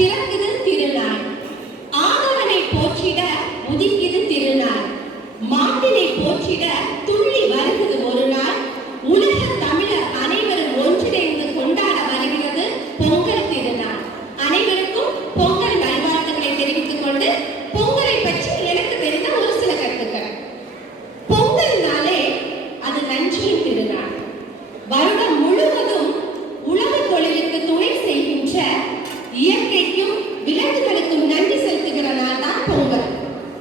பிறக்குது திருநாள். ஆதவனை போற்றிட உதிக்குது திருநாள். மாட்டினை போற்றிட துள்ளி வருகிறது ஒரு நாள். உலக தமிழர் அனைவரும் ஒன்றிணைந்து கொண்டாட வருகிறது பொங்கல் திருநாள். அனைவருக்கும் பொங்கல் நல்வாழ்த்துக்களை தெரிவித்துக் கொண்டு பொங்கலை பற்றி எனக்கு தெரிந்த ஒரு சில கருத்துக்கள். பொங்கல்னாலே அது நன்றியின் திருநாள். வருடம் முழுவதும் உழவு தொழிலுக்கு துணை செய்கின்ற இயற்கைக்கும் விலங்குகளுக்கும் நன்றி செலுத்துகிற நாள் தான் பொங்கல்.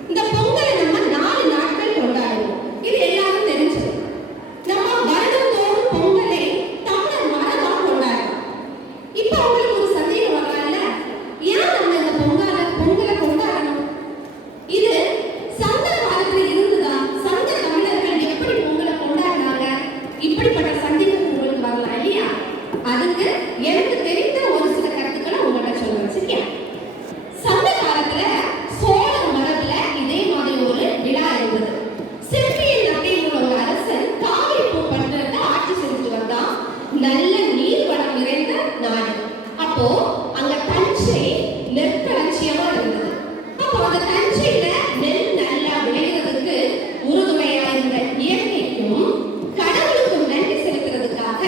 இந்த பொங்கலை நம்ம 4 நாட்கள் கொண்டாடுவோம். இது எல்லாரும் தெரிஞ்சது. நம்ம வருடந்தோறும் பொங்கலை தமிழர் மரபா கொண்டாடுறோம். இப்ப உங்களுக்கு ஒரு சந்தேகம் வரலாம்ல, ஏன் நம்ம இந்த பொங்கலை கொண்டாடணும்? இது சங்க காலத்துல இருந்துதா? சங்க தமிழர்கள் எப்படி பொங்கலை கொண்டாடினாங்க? இப்படிப்பட்ட சந்தேகம் உங்களுக்கு வரலாம் இல்லையா? அதுக்கு எனக்கு தெரிந்த ஒரு சில கருத்துக்களை உங்கள்கிட்ட சொல்றேன். சரியா? சங்க காலத்துல சோழ மரபுல இதே மாதிரி ஒரு விழா இருந்தது. செம்பியன் அப்படின்னு ஒரு அரசன் காவிரி பூப்பட்டினத்தை ஆட்சி செஞ்சுட்டு வந்தான். நல்ல நீர் வளம் நிறைந்த நாடு. அப்போ அங்க தஞ்சை நெற்களஞ்சியமா இருந்தது. அப்போ அந்த தஞ்சையில நெல் நல்லா விளைகிறதுக்கு உறுதுணையா இருந்த இயற்கைக்கும் கடவுளுக்கும் நன்றி செலுத்துறதுக்காக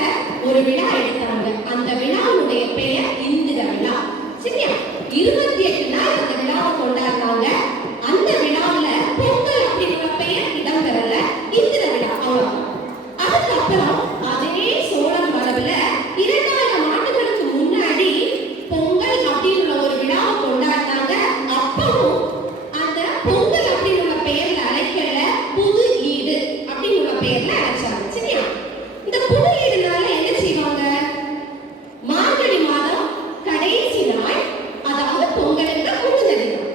ஒரு விழா எடுத்தாங்க. அந்த விழாவுடைய பெயர் இந்திர விழா. சரியா? 28 நாள் அந்த விழாவை கொண்டாடினாங்க. அந்த விழாவுல பொங்கல் அப்படிங்கிற பெயர் இடம்பெறல, இந்திர விழா அவ்வளவு. அதுக்கப்புறம் அதே சோழன் மரபுல 2000 ஆண்டுகளுக்கு முன்னாடி பொங்கல் அப்படிங்கிற ஒரு விழாவை கொண்டாடினாங்க. அப்பவும் அந்த பொங்கல் அப்படிங்கிற பெயர்ல அழைக்கல, புது ஈடு அப்படிங்கிற பெயர்ல அழைச்சாங்க. சரியா? இந்த புது ஈடுனால என்ன செய்வாங்க? மார்கழி மாதம் கடைசி நாள், அதாவது பொங்கலுக்கு முந்தின தினம்,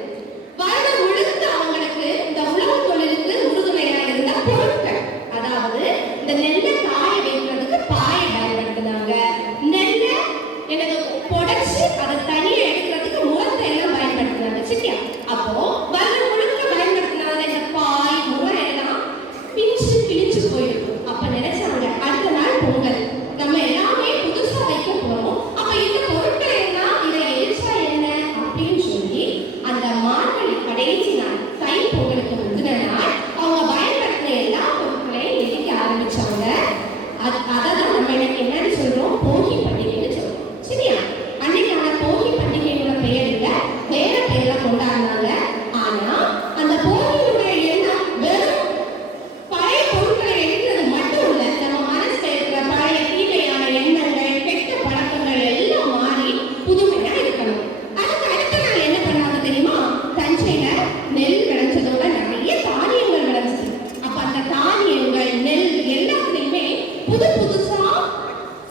வருடம் முழுக்க அவங்களுக்கு இந்த உழவு தொழிலுக்கு உறுதுணையா இருந்த பொருட்கள், அதாவது இந்த நெல்லை காய வைக்கிறதுக்கு பாயை பயன்படுத்தினாங்க. நெல்லை எனக்கு பொடைச்சு அதை தனியா எடுக்கிறதுக்கு முரத்தை எல்லாம் பயன்படுத்தினாங்க. சரியா? அப்போ வருடம் முழுக்க பயன்படுத்தினாங்க இந்த பாய் முறை எல்லாம் பிஞ்சு கிழிச்சு போயிருக்கும். அப்ப நினைச்சாங்க அடுத்த நாள் பொங்கல், நம்ம எல்லாமே புதுசா வைக்க போறோம். அப்ப இந்த பொருட்களை எல்லாம் இதை எரிச்சா என்ன அப்படின்னு சொல்லி அந்த மார்கழி கடைசி நாள், தை பொங்கலுக்கு முந்தின நாள், அவங்க பயன்படுத்தின எல்லா பொருட்களையும் எரிக்க ஆரம்பிச்சாங்க. அதான் நம்ம எனக்கு என்னன்னு சொல்றோம்? போகி பண்டிகைன்னு சொல்றோம். சரியா? அன்னைக்கான போகி பண்டிகையோட பெயர் இல்ல, வேற பெயர்ல கொண்டாடினாங்க. ஆனா அந்த போகியுடைய எண்ணம் வெறும் பழைய பொருட்களை எரிக்கிறது மட்டும் இல்ல, நம்ம மனசுல இருக்கிற பழைய தீமையான எண்ணங்கள், கெட்ட பழக்கங்கள் எல்லாம் மாறி புதுமையா இருக்கணும். அதுக்கு அடுத்த நாள் என்ன பண்ணாங்க தெரியுமா? தஞ்சையில நெல் விளைஞ்சதோட நிறைய தானியங்கள் விளைஞ்சது. அப்ப அந்த தானியங்கள், நெல் எல்லாத்துலயுமே புதுசா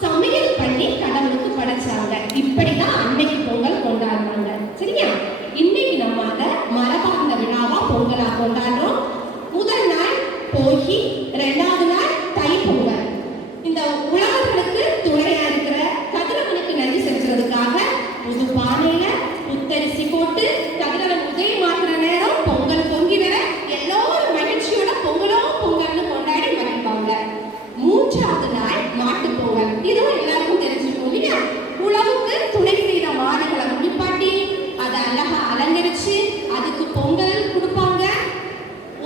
சமையல் பண்ணி கடவுளுக்கு படைச்சாங்க. இப்படிதான் அன்னைக்கு பொங்கல் கொண்டாடுறாங்க. சரியா? இன்னைக்கு நம்ம அதை மரபார்ந்த விழாவா பொங்கலா கொண்டாடுறோம். முதல் நாள் போகி, 2வது நாள் தை பொங்கல். இந்த உழவர்களுக்கு துணையா இருக்கிற கதிரவனுக்கு நன்றி செலுத்துறதுக்காக புது பானையில புத்தரிசி போட்டு கதிரவன் உதயமாக்குற நேரம் பொங்கல் பொங்கி வர எல்லோரும் மகிழ்ச்சியோட பொங்கலோ பொங்கல்னு கொண்டாடி மகிழ்வாங்க. 3வது நாள் மாட்டு பொங்கல். இதுவும் எல்லாருக்கும் தெரிஞ்சிருக்கும் இல்லையா? உழவுக்கு துணை செய்த மாடுகளை குளிப்பாட்டி அதை அழகா அலங்கரிச்சு அதுக்கு பொங்கல் கொடுப்பாங்க.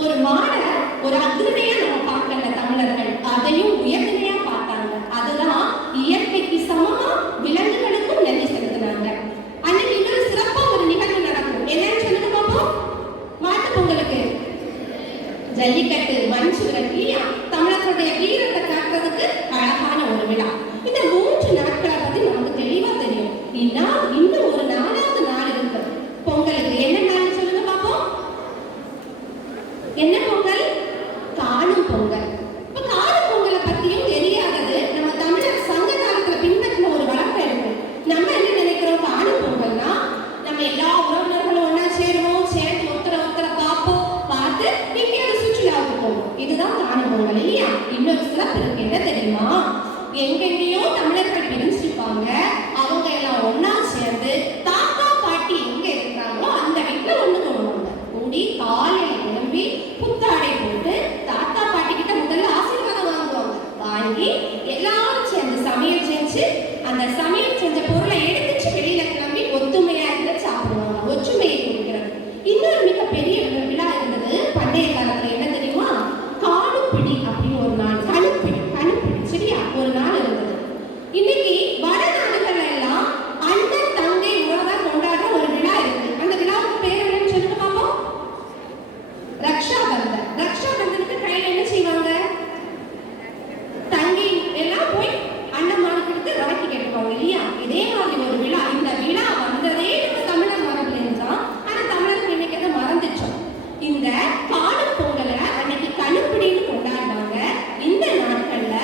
ஒரு மாடை ஒரு அக்னியா நம்ம பார்க்கல தமிழர்கள், அதையும் உயர்நிலையா பார்த்தாங்க. அதுதான் இயற்கைக்கு சமமா விலங்குகளுக்கும் நன்றி செலுத்தினாங்க. அன்னைக்கு இன்னொரு சிறப்பா ஒரு நிகழ்வு நடக்கும். என்னன்னு சொல்லுங்க பாப்போம். மாட்டு பொங்கலுக்கு ஜல்லிக்கட்டு, மஞ்சு விரட்டு இல்லையா? தமிழர்களுடைய வீரத்தை காட்டுறதுக்கு அழகான ஒரு விழா. இந்த 3 நாட்களை பத்தி நமக்கு தெளிவா தெரியும். இன்னும் ஒரு 4வது நாள் இருக்கு பொங்கலுக்கு. என்ன நாள் சொல்லுங்க பாப்போம். என்ன பொங்கல்? காணும் பொங்கல். இப்ப காணும் பொங்கலை பத்தியும் தெரியாதது நம்ம தமிழர் சங்க காலத்துல பின்பற்றின ஒரு வழக்கம் இருக்கு. நம்ம என்ன நினைக்கிறோம்? காணும் பொங்கல்னா நம்ம எல்லா உறவினர்களும் ஒன்னா சேருவோம், சேர்ந்து ஒருத்தரை பார்ப்போம், பார்த்து எங்கேயாவது சுற்றுலாவுக்கு போவோம். இதுதான் காணும் பொங்கல் இல்லையா? இன்னொரு சிறப்பு இருக்கு. என்ன தெரியுமா? எங்கெங்கேயோ தமிழர்கள் பிரிஞ்சிருப்பாங்க, அவங்க எல்லாம் ஒன்னா சேர்ந்து ஒற்றுமையை குறிக்கிறது. இன்னொரு மிகப்பெரிய விழா இருந்தது பண்டைய காலத்துல. என்ன தெரியுமா? காணுப்பிடி அப்படின்னு ஒரு நாள். கணுப்பிடி சரியா ஒரு நாள் இருந்தது. இன்னைக்கு வடநாடுகள்ல எல்லாம் அண்ணன் தங்கை உறவை கொண்டாடுற ஒரு விழா இருக்கு. அந்த விழாவுக்கு பேர் என்னன்னு சொல்லுங்க பாப்போம். ரக்ஷாபந்தன். ரக்ஷாபந்தனுக்கு கையில என்ன செய்வாங்க? தங்கை எல்லாம் போய் அண்ணன்மார்களுக்கு ராக்கி கட்டுவாங்க இல்லையா? இதே மாதிரி ஒரு விழா. இந்த விழா வந்ததே நம்ம தமிழர் மரபுல இருந்தான். ஆனா தமிழருக்கு இன்னைக்கு அதை மறந்துச்சோம். இந்த காணும் பொங்கலை அன்னைக்கு கணுப்பிடின்னு கொண்டாடினாங்க. இந்த நாட்கள்ல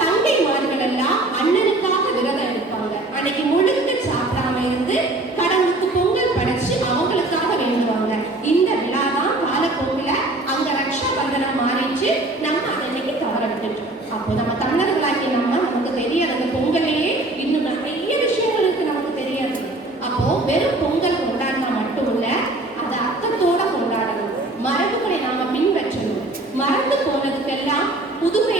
தங்கைமார்கள் எல்லாம் அண்ணனுக்காக விரதம் எடுப்பாங்க. அன்னைக்கு முழுக்க சாப்பிடாம இருந்து கடவுளுக்கு பொங்கல் படைச்சு அவங்களுக்காக வேண்டுவாங்க. இந்த விழா தான் காலப்போக்குல அங்க ரக்ஷாபந்தனம் மாறிச்சு. நம்ம அதை இன்னைக்கு தவற விட்டுட்டோம். அப்போ நம்ம தமிழர்களாக்கி நமக்கு தெரியாது. அந்த பொங்கலையே இன்னும் நிறைய விஷயங்கள் இருக்கு நமக்கு தெரியாது. அப்போ வெறும் பொங்கல் கொண்டாடினா மட்டும் இல்ல, அதை அர்த்தத்தோட கொண்டாடணும். மரபுகளை நாம பின்பற்றணும். மறந்து போனதுக்கெல்லாம் புதுமை